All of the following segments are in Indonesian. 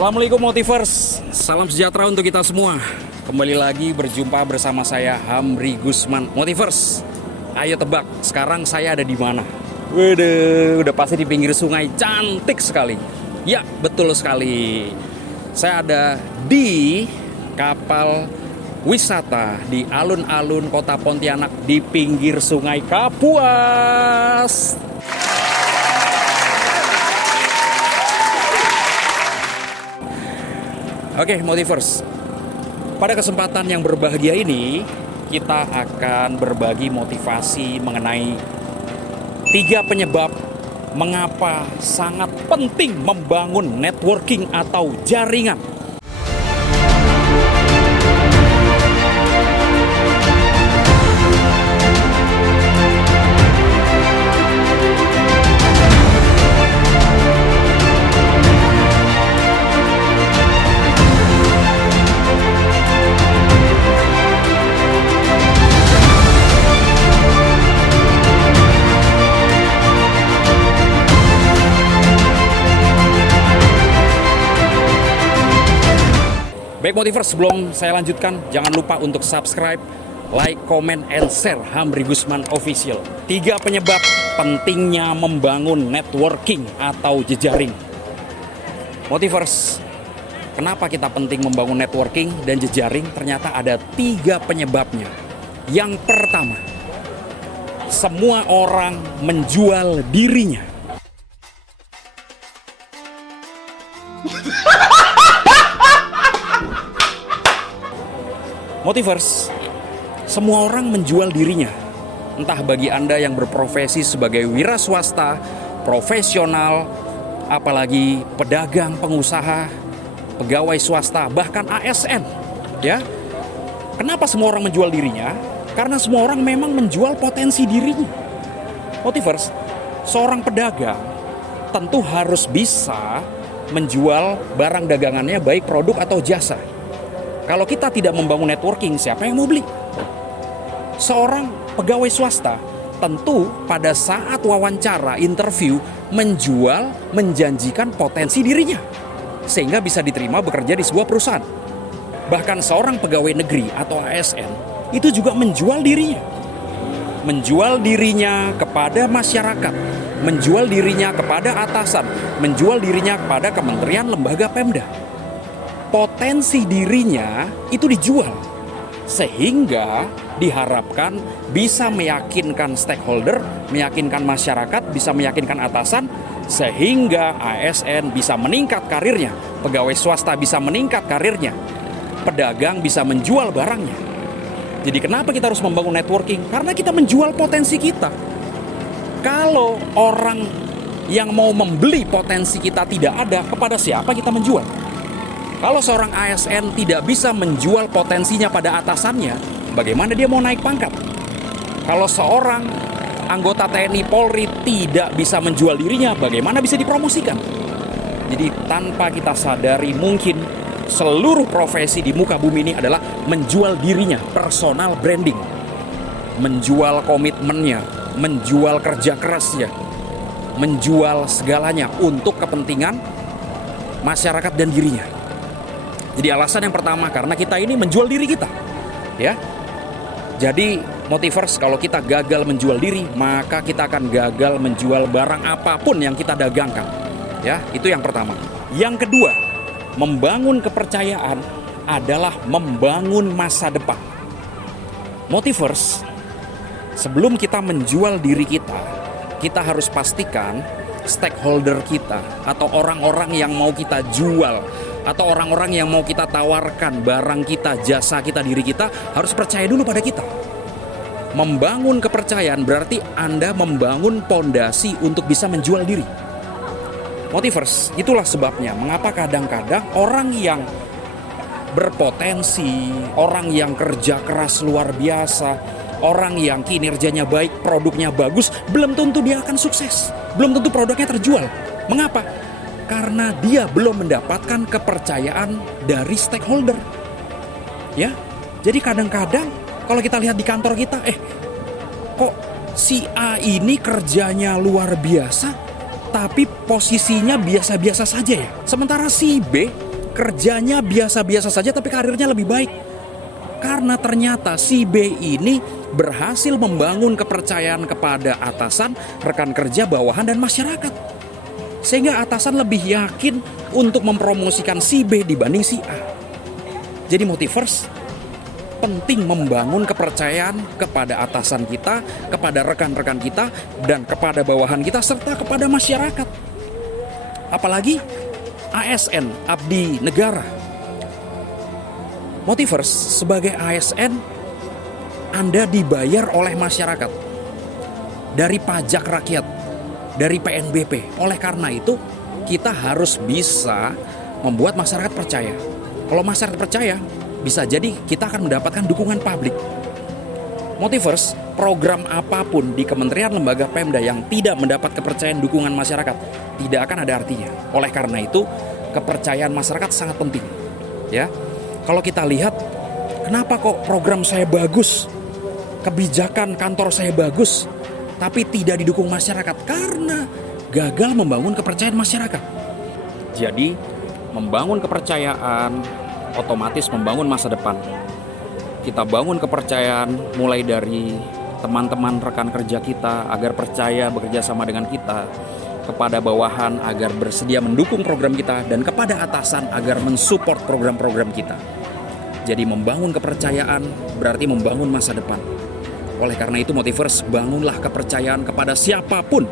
Assalamualaikum Motivers, salam sejahtera untuk kita semua. Kembali lagi berjumpa bersama saya Hamri Gusman. Motivers, ayo tebak sekarang saya ada di mana? Udah pasti di pinggir sungai, cantik sekali. Ya, betul sekali. Saya ada di kapal wisata di alun-alun kota Pontianak di pinggir sungai Kapuas. Oke, Motivers, pada kesempatan yang berbahagia ini kita akan berbagi motivasi mengenai 3 penyebab mengapa sangat penting membangun networking atau jaringan. Baik Motivers, sebelum saya lanjutkan, jangan lupa untuk subscribe, like, comment, and share Hamri Gusman Official. 3 penyebab pentingnya membangun networking atau jejaring. Motivers, kenapa kita penting membangun networking dan jejaring? Ternyata ada 3 penyebabnya. Yang pertama, semua orang menjual dirinya. Motivers, semua orang menjual dirinya. Entah bagi Anda yang berprofesi sebagai wira swasta, profesional, apalagi pedagang, pengusaha, pegawai swasta, bahkan ASN, ya. Kenapa semua orang menjual dirinya? Karena semua orang memang menjual potensi dirinya. Motivers, seorang pedagang tentu harus bisa menjual barang dagangannya, baik produk atau jasa. Kalau kita tidak membangun networking, siapa yang mau beli? Seorang pegawai swasta tentu pada saat wawancara, interview, menjanjikan potensi dirinya sehingga bisa diterima bekerja di sebuah perusahaan. Bahkan seorang pegawai negeri atau ASN itu juga menjual dirinya. Menjual dirinya kepada masyarakat, menjual dirinya kepada atasan, menjual dirinya kepada kementerian, lembaga, Pemda. Potensi dirinya itu dijual sehingga diharapkan bisa meyakinkan stakeholder, meyakinkan masyarakat, bisa meyakinkan atasan, sehingga ASN bisa meningkat karirnya, pegawai swasta bisa meningkat karirnya, pedagang bisa menjual barangnya. Jadi kenapa kita harus membangun networking? Karena kita menjual potensi kita. Kalau orang yang mau membeli potensi kita tidak ada, kepada siapa kita menjual? Kalau seorang ASN tidak bisa menjual potensinya pada atasannya, bagaimana dia mau naik pangkat? Kalau seorang anggota TNI Polri tidak bisa menjual dirinya, bagaimana bisa dipromosikan? Jadi tanpa kita sadari, mungkin seluruh profesi di muka bumi ini adalah menjual dirinya, personal branding. Menjual komitmennya, menjual kerja kerasnya, menjual segalanya untuk kepentingan masyarakat dan dirinya. Jadi alasan yang pertama, karena kita ini menjual diri kita, ya. Jadi Motivers, kalau kita gagal menjual diri, maka kita akan gagal menjual barang apapun yang kita dagangkan, ya. Itu yang pertama. Yang kedua, membangun kepercayaan adalah membangun masa depan. Motivers, sebelum kita menjual diri kita harus pastikan stakeholder kita atau orang-orang yang mau kita jual atau orang-orang yang mau kita tawarkan barang kita, jasa kita, diri kita, harus percaya dulu pada kita. Membangun kepercayaan berarti Anda membangun pondasi untuk bisa menjual diri. Motivers, itulah sebabnya mengapa kadang-kadang orang yang berpotensi, orang yang kerja keras luar biasa, orang yang kinerjanya baik, produknya bagus, belum tentu dia akan sukses, belum tentu produknya terjual. Mengapa? Karena dia belum mendapatkan kepercayaan dari stakeholder. Ya, jadi kadang-kadang kalau kita lihat di kantor kita, kok si A ini kerjanya luar biasa, tapi posisinya biasa-biasa saja ya. Sementara si B kerjanya biasa-biasa saja tapi karirnya lebih baik. Karena ternyata si B ini berhasil membangun kepercayaan kepada atasan, rekan kerja, bawahan, dan masyarakat. Sehingga atasan lebih yakin untuk mempromosikan si B dibanding si A. Jadi Motivers, penting membangun kepercayaan kepada atasan kita, kepada rekan-rekan kita, dan kepada bawahan kita, serta kepada masyarakat. Apalagi ASN, abdi negara. Motivers, sebagai ASN, Anda dibayar oleh masyarakat dari pajak rakyat, dari PNBP. Oleh karena itu, kita harus bisa membuat masyarakat percaya. Kalau masyarakat percaya, bisa jadi kita akan mendapatkan dukungan publik. Motivers, program apapun di kementerian, lembaga, Pemda yang tidak mendapat kepercayaan dukungan masyarakat tidak akan ada artinya. Oleh karena itu, kepercayaan masyarakat sangat penting. Ya, kalau kita lihat, kenapa kok program saya bagus, kebijakan kantor saya bagus, tapi tidak didukung masyarakat? Karena gagal membangun kepercayaan masyarakat. Jadi, membangun kepercayaan otomatis membangun masa depan. Kita bangun kepercayaan mulai dari teman-teman rekan kerja kita agar percaya bekerja sama dengan kita, kepada bawahan agar bersedia mendukung program kita, dan kepada atasan agar mensupport program-program kita. Jadi membangun kepercayaan berarti membangun masa depan. Oleh karena itu Motivers, bangunlah kepercayaan kepada siapapun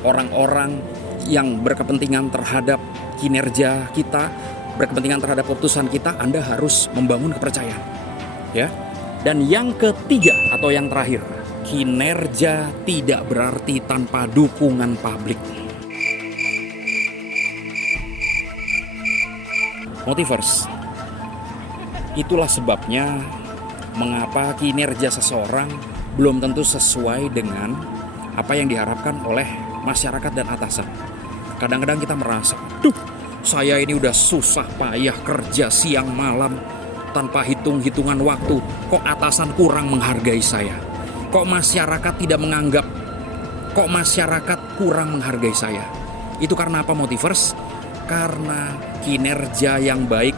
orang-orang yang berkepentingan terhadap kinerja kita, berkepentingan terhadap keputusan kita. Anda harus membangun kepercayaan, ya. Dan yang ketiga atau yang terakhir, kinerja tidak berarti tanpa dukungan publik. Motivers, itulah sebabnya mengapa kinerja seseorang belum tentu sesuai dengan apa yang diharapkan oleh masyarakat dan atasan. Kadang-kadang kita merasa, saya ini udah susah payah kerja siang malam tanpa hitung-hitungan waktu. Kok atasan kurang menghargai saya? Kok masyarakat tidak menganggap? Kok masyarakat kurang menghargai saya? Itu karena apa Motivers? Karena kinerja yang baik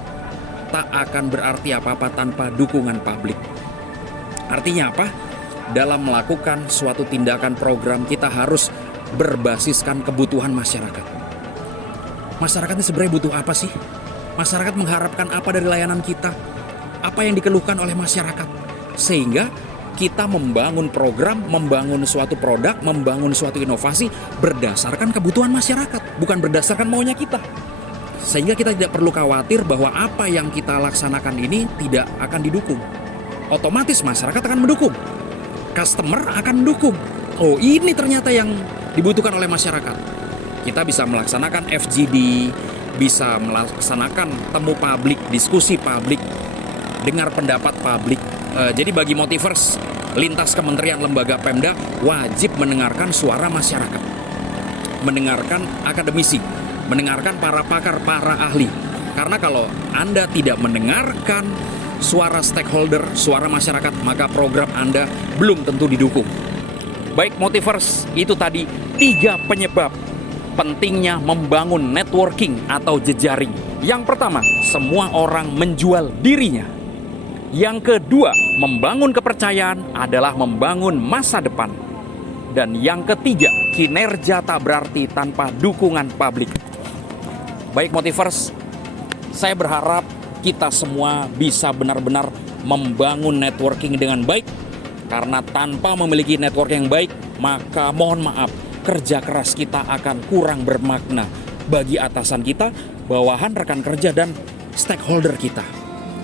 tak akan berarti apa-apa tanpa dukungan publik. Artinya apa? Dalam melakukan suatu tindakan program kita harus berbasiskan kebutuhan masyarakat. Masyarakat ini sebenarnya butuh apa sih? Masyarakat mengharapkan apa dari layanan kita? Apa yang dikeluhkan oleh masyarakat? Sehingga kita membangun program, membangun suatu produk, membangun suatu inovasi berdasarkan kebutuhan masyarakat, bukan berdasarkan maunya kita. Sehingga kita tidak perlu khawatir bahwa apa yang kita laksanakan ini tidak akan didukung. Otomatis masyarakat akan mendukung, customer akan mendukung. Oh, ini ternyata yang dibutuhkan oleh masyarakat. Kita bisa melaksanakan FGD, bisa melaksanakan temu publik, diskusi publik, dengar pendapat publik. Jadi bagi Motivers, lintas kementerian, lembaga, Pemda wajib mendengarkan suara masyarakat, mendengarkan akademisi, mendengarkan para pakar, para ahli. Karena kalau Anda tidak mendengarkan suara stakeholder, suara masyarakat, maka program Anda belum tentu didukung. Baik Motivers, itu tadi 3 penyebab pentingnya membangun networking atau jejaring. Yang pertama, semua orang menjual dirinya. Yang kedua, membangun kepercayaan adalah membangun masa depan. Dan yang ketiga, kinerja tak berarti tanpa dukungan publik. Baik Motivers, saya berharap kita semua bisa benar-benar membangun networking dengan baik. Karena tanpa memiliki network yang baik, maka mohon maaf, kerja keras kita akan kurang bermakna bagi atasan kita, bawahan, rekan kerja, dan stakeholder kita.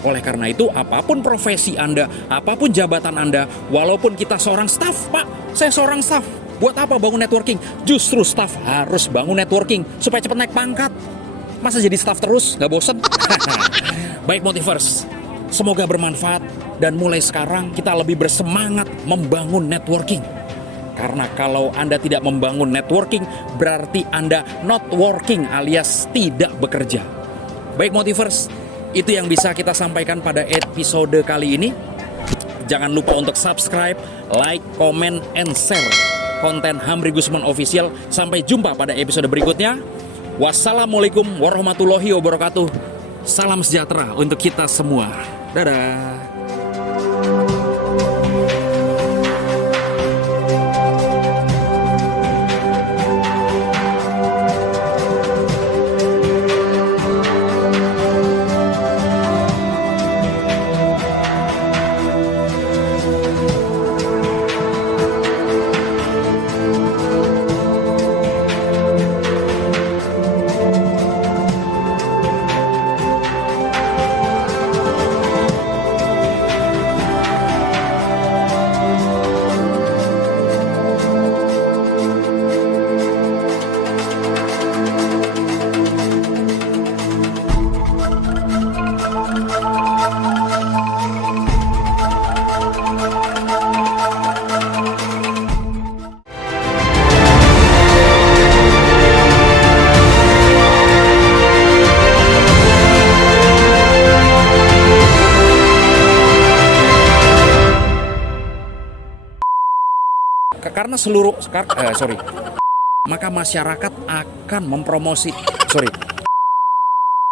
Oleh karena itu, apapun profesi Anda, apapun jabatan Anda, walaupun kita seorang staf, Pak, saya seorang staf, buat apa bangun networking? Justru staf harus bangun networking supaya cepat naik pangkat. Masa jadi staf terus, gak bosan? Baik Motivers, semoga bermanfaat dan mulai sekarang kita lebih bersemangat membangun networking. Karena kalau Anda tidak membangun networking, berarti Anda not working alias tidak bekerja. Baik Motivers, itu yang bisa kita sampaikan pada episode kali ini. Jangan lupa untuk subscribe, like, comment, and share konten Hamri Gusman Official. Sampai jumpa pada episode berikutnya. Wassalamualaikum warahmatullahi wabarakatuh. Salam sejahtera untuk kita semua. Dadah. Karena maka masyarakat akan